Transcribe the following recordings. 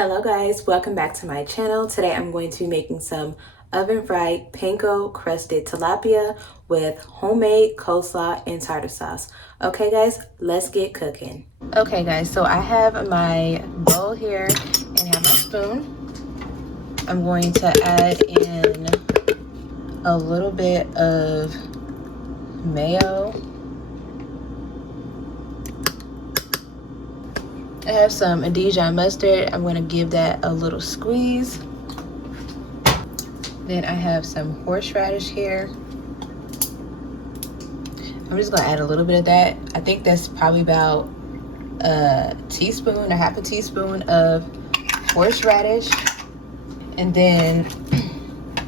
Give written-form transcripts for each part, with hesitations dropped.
Hello guys, welcome back to my channel. Today I'm going to be making some oven fried Panko Crusted Tilapia with homemade coleslaw and tartar sauce. Okay guys, let's get cooking. Okay guys, so I have my bowl here and have my spoon. I'm going to add in a little bit of mayo. I have some Dijon mustard. I'm going to give that a little squeeze. Then I have some horseradish here. I'm just going to add a little bit of that. I think that's probably about a teaspoon or half a teaspoon of horseradish. And then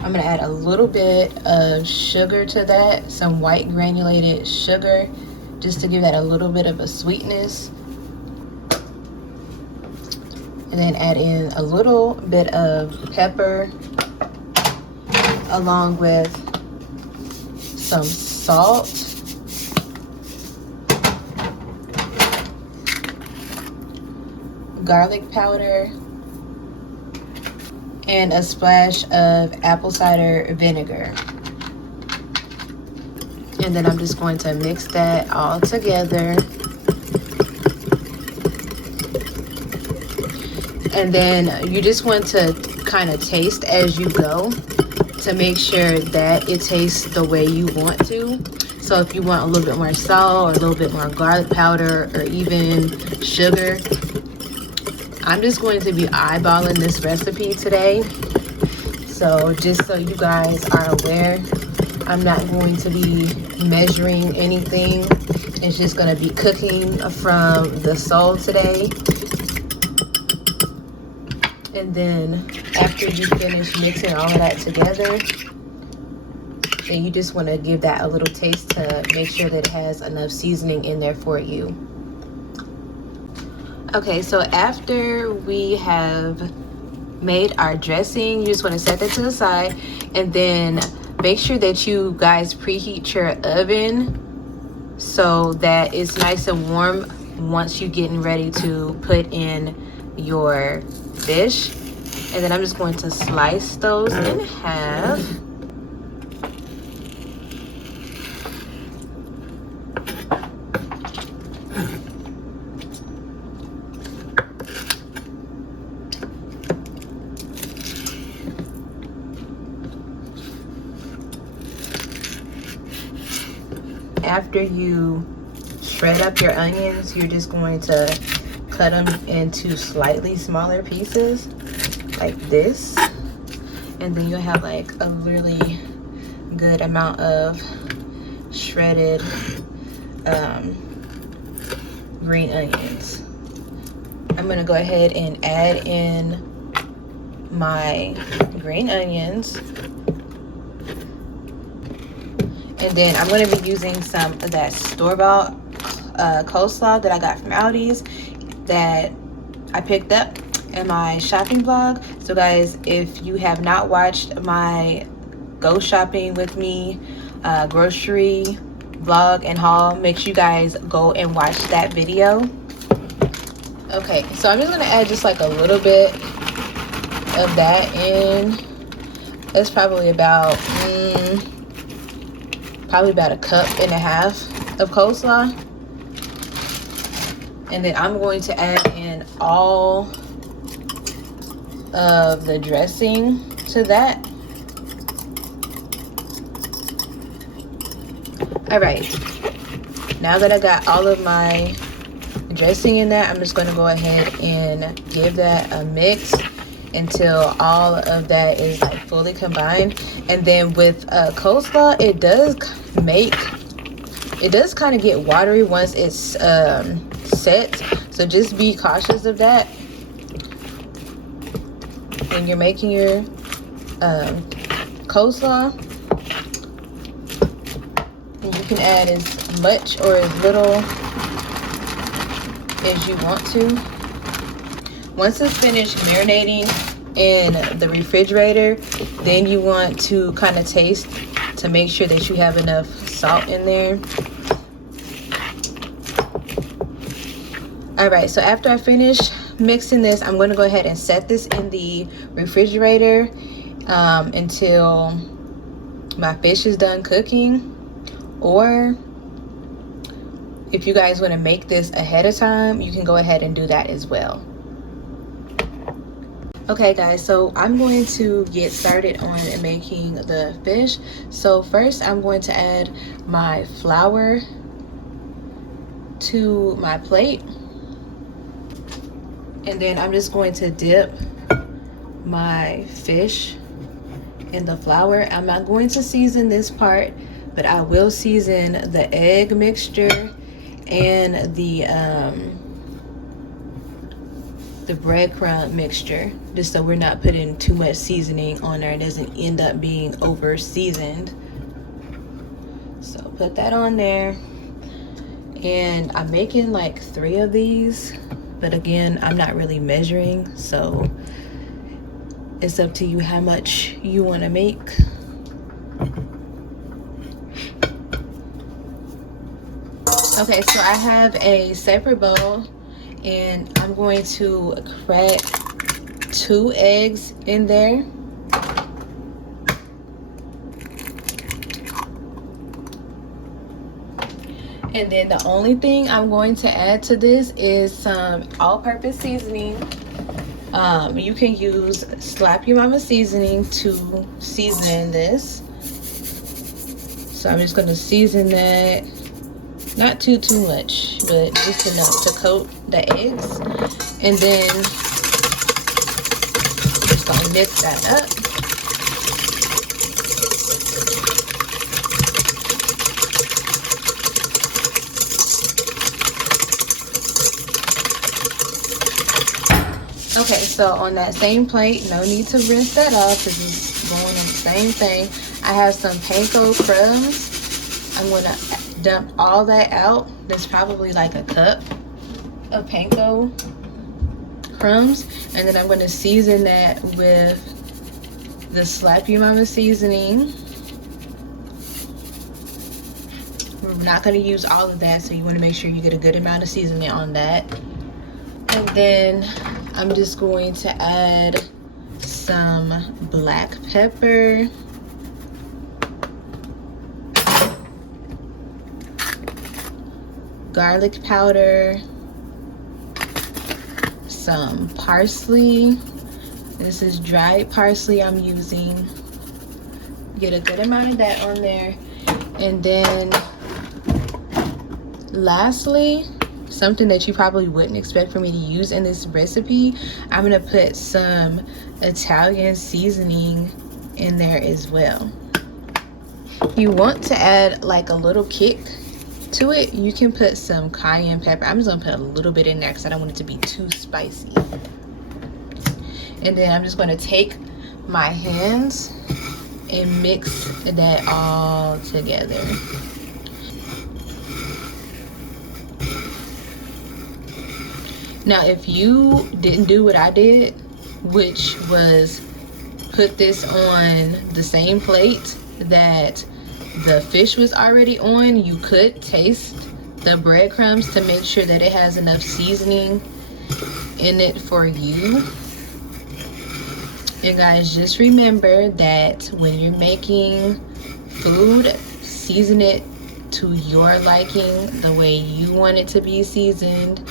I'm going to add a little bit of sugar to that, some white granulated sugar, just to give that a little bit of a sweetness. And then add in a little bit of pepper along with some salt, garlic powder, and a splash of apple cider vinegar. And then I'm just going to mix that all together. And then you just want to kind of taste as you go to make sure that it tastes the way you want to. So if you want a little bit more salt or a little bit more garlic powder or even sugar, I'm just going to be eyeballing this recipe today. So just so you guys are aware, I'm not going to be measuring anything. It's just going to be cooking from the soul today. And then after you finish mixing all of that together, then you just want to give that a little taste to make sure that it has enough seasoning in there for you. Okay, so after we have made our dressing, you just want to set that to the side, and then make sure that you guys preheat your oven so that it's nice and warm once you're getting ready to put in your fish. And then I'm just going to slice those in half. After you shred up your onions, you're just going to cut them into slightly smaller pieces like this, and then you'll have like a really good amount of shredded green onions. I'm gonna go ahead and add in my green onions, and then I'm going to be using some of that store-bought coleslaw that I got from Aldi's that I picked up in my shopping vlog. So guys, if you have not watched my go shopping with me grocery vlog and haul, make sure you guys go and watch that video. Okay, so I'm just going to add just like a little bit of that in. That's probably about a cup and a half of coleslaw. And then I'm going to add in all of the dressing to that. All right, now that I got all of my dressing in that, I'm just going to go ahead and give that a mix until all of that is like fully combined. And then with coleslaw, it does kind of get watery once it's set, so just be cautious of that when you're making your coleslaw. And you can add as much or as little as you want to. Once it's finished marinating in the refrigerator, then you want to kind of taste to make sure that you have enough salt in there. All right, so after I finish mixing this, I'm going to go ahead and set this in the refrigerator until my fish is done cooking. Or if you guys want to make this ahead of time, you can go ahead and do that as well. Okay guys, so I'm going to get started on making the fish. So first I'm going to add my flour to my plate, and then I'm just going to dip my fish in the flour. I'm not going to season this part, but I will season the egg mixture and the breadcrumb mixture, just so we're not putting too much seasoning on there. It doesn't end up being over seasoned. So put that on there, and I'm making like 3 of these, but again, I'm not really measuring, so it's up to you how much you want to make. Okay, so I have a separate bowl, and I'm going to crack 2 eggs in there. And then the only thing I'm going to add to this is some all-purpose seasoning. You can use Slap Your Mama seasoning to season this. So I'm just going to season that. Not too much, but just enough to coat the eggs. And then I'm just gonna mix that up. Okay, so on that same plate, no need to rinse that off because it's going on the same thing. I have some Panko crumbs. I'm gonna dump all that out. There's probably like a cup of Panko crumbs, and then I'm going to season that with the Slap Your Mama seasoning. We're not going to use all of that, so you want to make sure you get a good amount of seasoning on that. And then I'm just going to add some black pepper, garlic powder, some parsley. This is dried parsley I'm using. Get a good amount of that on there. And then lastly, something that you probably wouldn't expect for me to use in this recipe, I'm gonna put some Italian seasoning in there as well. You want to add like a little kick to it, you can put some cayenne pepper. I'm just gonna put a little bit in there because I don't want it to be too spicy. And then I'm just gonna take my hands and mix that all together. Now, if you didn't do what I did, which was put this on the same plate that the fish was already on, you could taste the breadcrumbs to make sure that it has enough seasoning in it for you. And guys, just remember that when you're making food, season it to your liking, the way you want it to be seasoned,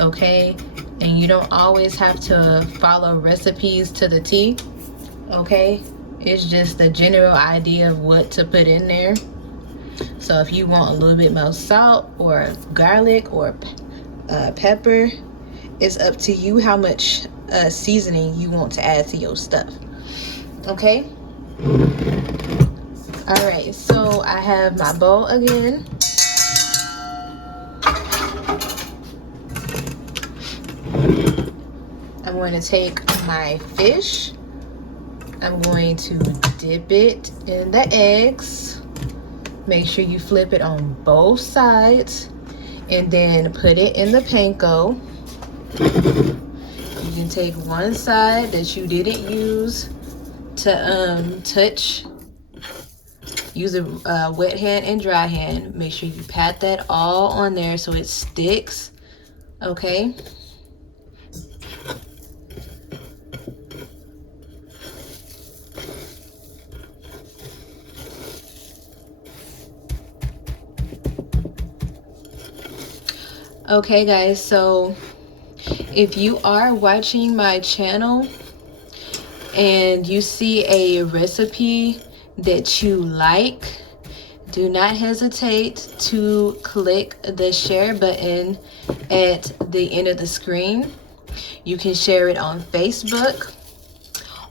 okay? And you don't always have to follow recipes to the T, okay? It's just a general idea of what to put in there. So if you want a little bit more salt or garlic or pepper, it's up to you how much seasoning you want to add to your stuff, okay? All right, so I have my bowl again. I'm going to take my fish. I'm going to dip it in the eggs. Make sure you flip it on both sides, and then put it in the panko. You can take one side that you didn't use to touch. Use a wet hand and dry hand. Make sure you pat that all on there so it sticks, okay? Okay guys, so if you are watching my channel and you see a recipe that you like, do not hesitate to click the share button at the end of the screen. You can share it on Facebook,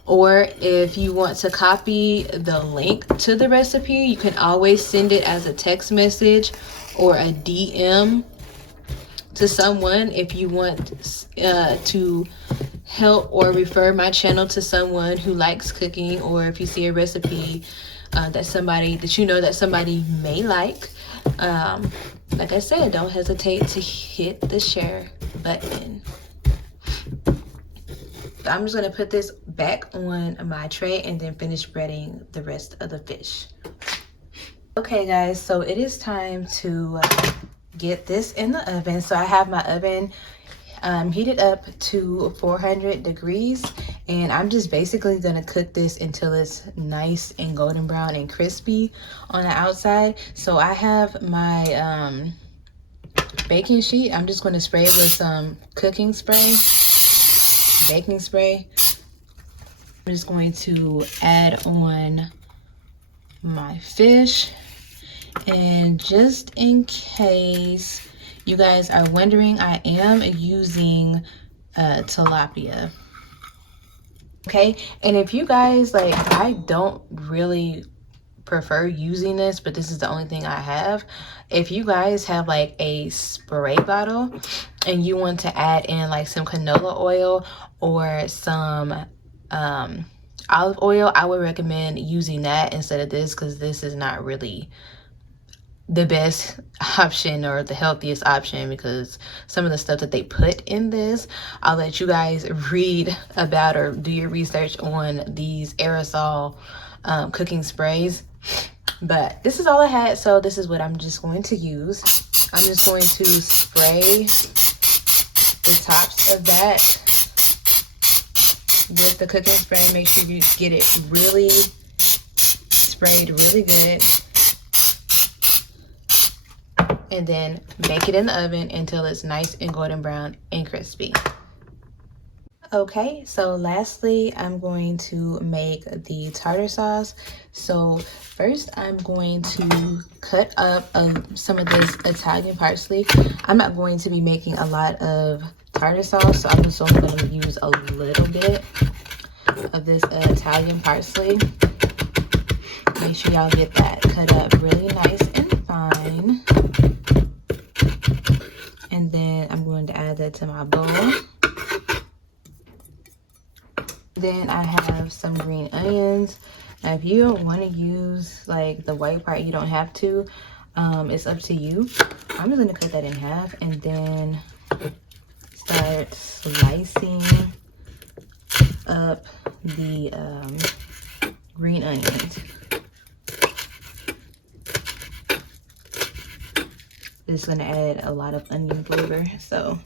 or if you want to copy the link to the recipe, you can always send it as a text message or a DM to someone if you want to help or refer my channel to someone who likes cooking, or if you see a recipe that you know that somebody may like. Like I said, don't hesitate to hit the share button. I'm just going to put this back on my tray and then finish breading the rest of the fish. Okay guys, so it is time to get this in the oven. So I have my oven heated up to 400 degrees, and I'm just basically going to cook this until it's nice and golden brown and crispy on the outside. So I have my baking sheet. I'm just going to spray it with some cooking spray, baking spray. I'm just going to add on my fish, and just in case you guys are wondering, I am using tilapia. Okay, and if you guys like, I don't really prefer using this, but this is the only thing I have. If you guys have like a spray bottle and you want to add in like some canola oil or some olive oil, I would recommend using that instead of this, because this is not really the best option or the healthiest option, because some of the stuff that they put in this, I'll let you guys read about or do your research on these aerosol cooking sprays. But this is all I had, so this is what I'm just going to use. I'm just going to spray the tops of that with the cooking spray. Make sure you get it really sprayed really good, and then bake it in the oven until it's nice and golden brown and crispy. Okay, so lastly, I'm going to make the tartar sauce. So first, I'm going to cut up some of this Italian parsley. I'm not going to be making a lot of tartar sauce, so I'm just only going to use a little bit of this Italian parsley. Make sure y'all get that cut up really nice and fine. And then I'm going to add that to my bowl. Then I have some green onions. Now, if you don't want to use like the white part, you don't have to. It's up to you. I'm just going to cut that in half and then start slicing up the green onions. It's going to add a lot of onion flavor. So,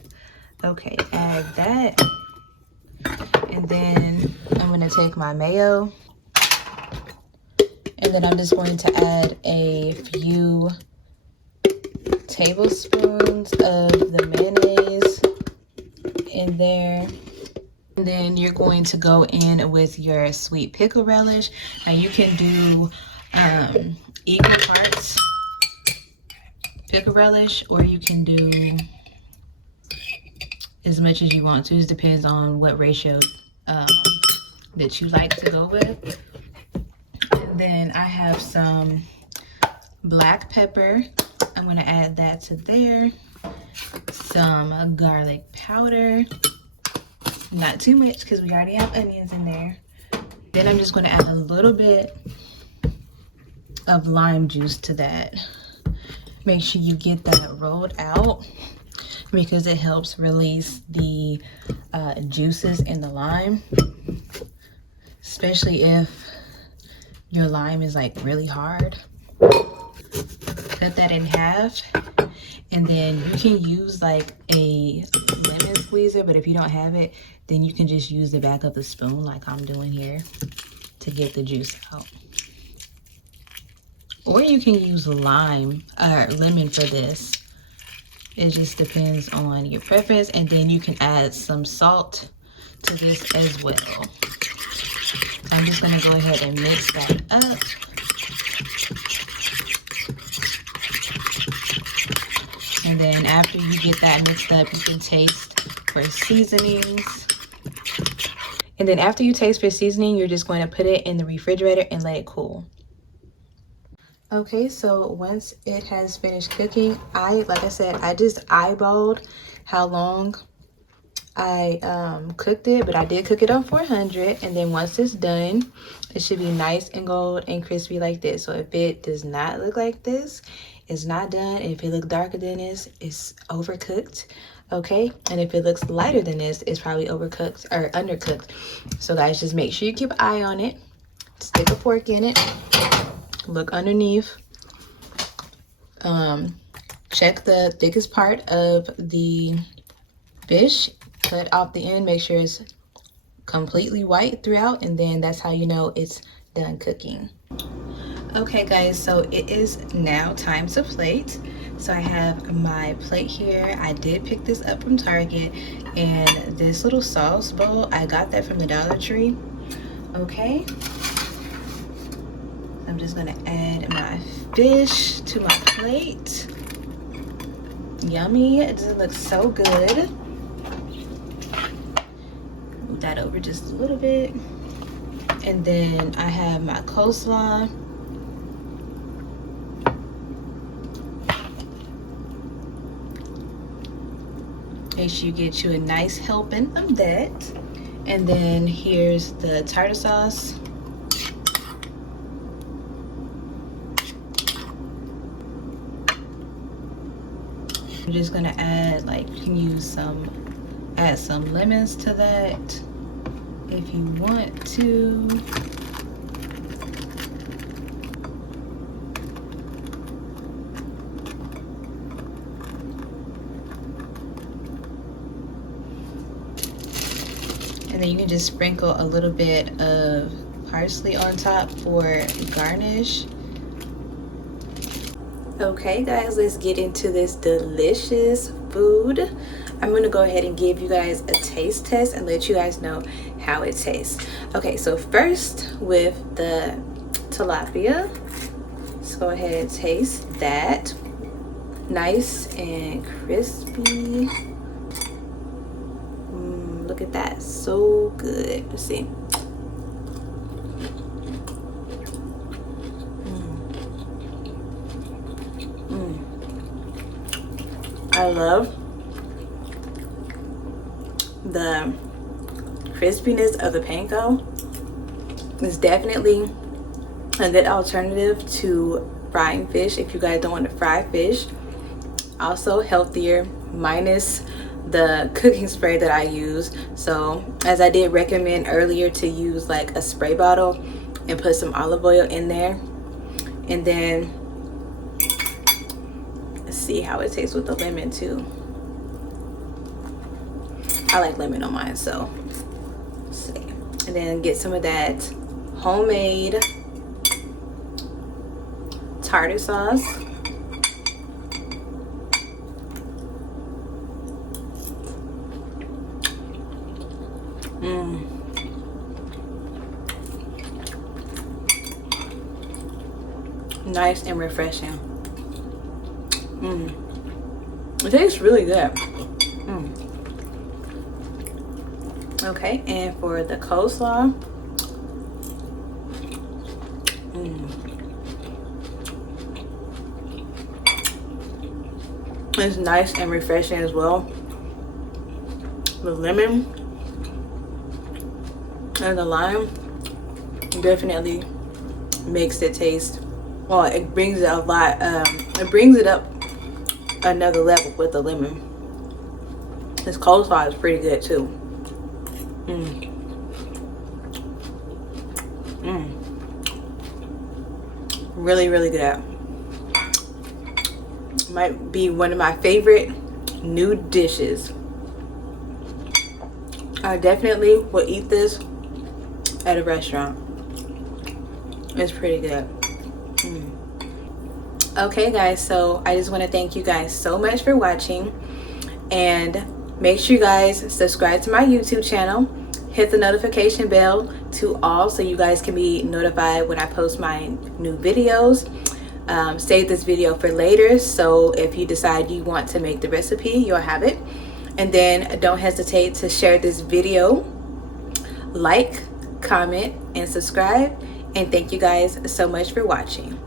okay, add that. And then I'm going to take my mayo. And then I'm just going to add a few tablespoons of the mayonnaise in there. And then you're going to go in with your sweet pickle relish. Now you can do equal parts pickle relish, or you can do as much as you want to. It depends on what ratio that you like to go with. And then I have some black pepper. I'm going to add that to there. Some garlic powder. Not too much because we already have onions in there. Then I'm just going to add a little bit of lime juice to that. Make sure you get that rolled out because it helps release the juices in the lime, especially if your lime is like really hard. Cut that in half, and then you can use like a lemon squeezer, but if you don't have it, then you can just use the back of the spoon like I'm doing here to get the juice out. Or you can use lemon for this. It just depends on your preference, and then you can add some salt to this as well. I'm just gonna go ahead and mix that up. And then after you get that mixed up, you can taste for seasonings. And then after you taste for seasoning, you're just going to put it in the refrigerator and let it cool. Okay, so once it has finished cooking, like I said, I just eyeballed how long I cooked it, but I did cook it on 400. And then once it's done, it should be nice and gold and crispy like this. So if it does not look like this, it's not done. If it looks darker than this, it's overcooked. Okay, and if it looks lighter than this, it's probably overcooked or undercooked. So guys, just make sure you keep an eye on it. Stick a fork in it. Look underneath. Check the thickest part of the fish. Cut off the end. Make sure it's completely white throughout, and then that's how you know it's done cooking. Okay guys, so it is now time to plate. So I have my plate here. I did pick this up from Target, and this little sauce bowl, I got that from the Dollar Tree. Okay, I'm just gonna add my fish to my plate. Yummy. It just looks so good. Move that over just a little bit. And then I have my coleslaw. Make sure you get you a nice helping of that. And then here's the tartar sauce. I'm just gonna add, like, you can add some lemons to that if you want to. And then you can just sprinkle a little bit of parsley on top for garnish. Okay guys, let's get into this delicious food. I'm gonna go ahead and give you guys a taste test and let you guys know how it tastes. Okay, so first with the tilapia, let's go ahead and taste that. Nice and crispy. Look at that, so good. Let's see. I love the crispiness of the panko. It's definitely a good alternative to frying fish if you guys don't want to fry fish. Also healthier, minus the cooking spray that I use. So as I did recommend earlier, to use like a spray bottle and put some olive oil in there. And then let's see how it tastes with the lemon too. I like lemon on mine, so let's see. And then get some of that homemade tartar sauce. Nice and refreshing. It tastes really good. Okay, and for the coleslaw, it's nice and refreshing as well. The lemon and the lime definitely makes it taste, well, it brings it a lot, it brings it up another level with the lemon. This coleslaw is pretty good too. Really, really good. Might be one of my favorite new dishes. I definitely will eat this at a restaurant. It's pretty good. Okay guys, so I just want to thank you guys so much for watching, and make sure you guys subscribe to my YouTube channel, hit the notification bell to all so you guys can be notified when I post my new videos. Save this video for later, so if you decide you want to make the recipe, you'll have it. And then don't hesitate to share this video, like, comment, and subscribe. And thank you guys so much for watching.